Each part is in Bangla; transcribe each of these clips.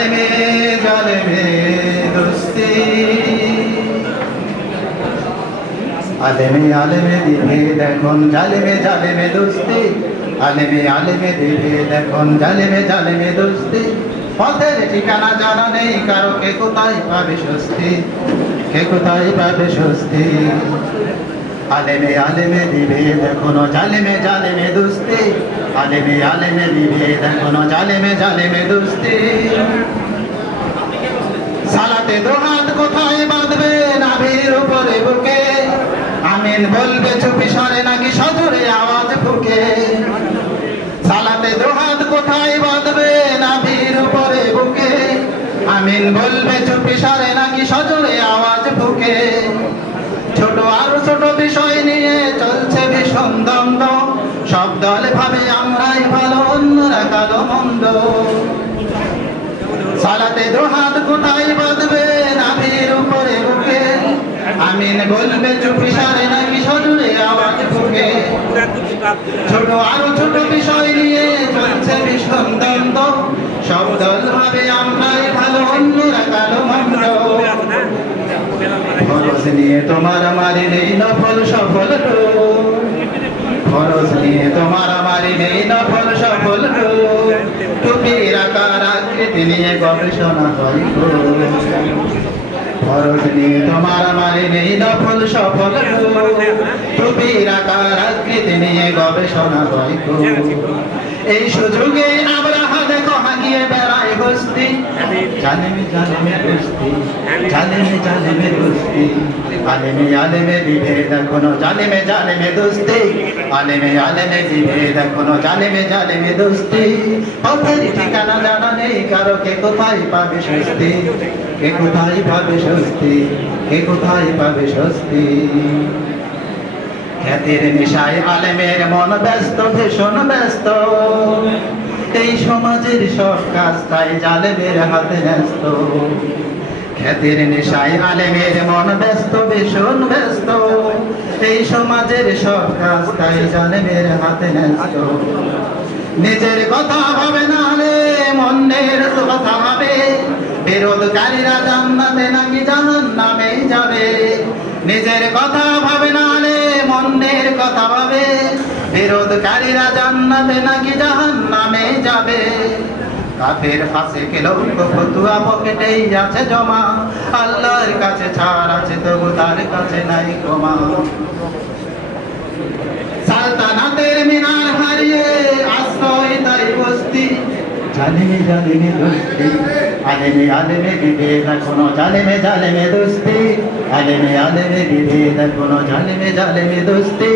জালেমে জালেমে দোস্তি আলেমে আলেমে বিভেদ এখন জালেমে জালেমে দোস্তি আলেমে আলেমে বিভেদ এখন জালেমে জালেমে দোস্তি পথের ঠিকানা জানা নেই কারো কে কোথায় পাবে স্বস্তি কে কোথায় পাবে স্বস্তি আলেমে আলেমে বিভেদ এখনো জালেমে জালেমে দোস্তি আলেমে আলেমে বিভেদ এখনো জালেমে জালেমে দোস্তি সালাতে দোহাত কোথায় বাঁধবে নাভির উপরে বুকে আমিন বলবে চুপি সরে নাকি সজোরে আওয়াজ ফুকে সালাতে দোহাত কোথায় বাঁধবে নাভির উপরে বুকে আমিন বলবে চুপি সরে নাকি সজোরে আওয়াজ ফুকে ছোট আর ছোট বিষয় নিয়ে চলছে ভীষণ দ্বন্দ্ব সব দল ভাবে আমরাই ভালো অন্যরা কালো মন্দ সালাতে দোহাত কোথায় বাঁধবে নাভির উপরে বুকে আমিন বলবে চুপি সরে নাকি সজোরে আওয়াজ ফুকে ছোট আরো ছোট বিষয় নিয়ে চলছে ভীষণ দ্বন্দ্ব সব দল ভাবে আমরাই ভালো অন্যরা কালো মন্দ খরচ নিয়ে তোমার মারি নেই নফল সফল খরচ নিয়ে তোমার মারি নেই নফল সফল টুপির আকার আকৃতি নিয়ে গবেষণা হয় খরচ নিয়ে তোমার মারি নেই নফল সফল টুপির আকার আকৃতি নিয়ে গবেষণা হয় এই সুযোগে আমরা দেখো হাগিয়ে বেড়াই বস্তি জালেমে জালেমে দোস্তি জালেমে জালেমে দোস্তি আলেমে আলেমে বিভেদ এখনো জালেমে জালেমে দোস্তি আলেমে আলেমে বিভেদ এখনো জালেমে জালেমে দোস্তি পথের ঠিকানা জানা নেই কারো কে কোথায় পাবে স্বস্তি কে কোথায় পাবে স্বস্তি কে কোথায় পাবে স্বস্তি খ্যাতির নেশায় আলেমের মন ব্যস্ত ভীষণ ব্যস্ত এই সমাজের সব কাজ তাই জালেমের হাতে ন্যস্ত খ্যাতির নেশায় আলেমের মন ব্যস্ত ভীষণ ব্যস্ত এই সমাজের সব কাজ তাই জালেমের হাতে ন্যস্ত নিজের কথা ভাবে না রে মনের কথা ভাবে বিরোধকারীরা জান্নাতে নাকি জাহান্নামে যাবে নিজের কথা ভাবে না রে মনের কথা ভাবে বিরোধকারীরা জান্নাতে নাকি জাহান্নামে যাবে কাফের ফাঁসে গেলেও ফতুয়া পকেটেই আছে জমা আল্লাহর কাছে ছাড় আছে তবু তার কাছে নাই ক্ষমা সালতানাতের মিনার হারিয়ে আশ্রয় তাই বস্তি জালেমে জালেমে দোস্তি আলেমে আলেমে বিভেদ এখনো জালেমে জালেমে দোস্তি আলেমে আলেমে বিভেদ এখনো জালেমে জালেমে দোস্তি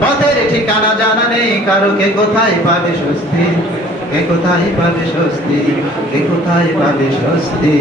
পথের ঠিকানা জানা নেই কারো কে কোথায় পাবে স্বস্তি কে কোথায় পাবে স্বস্তি কে কোথায় পাবে স্বস্তি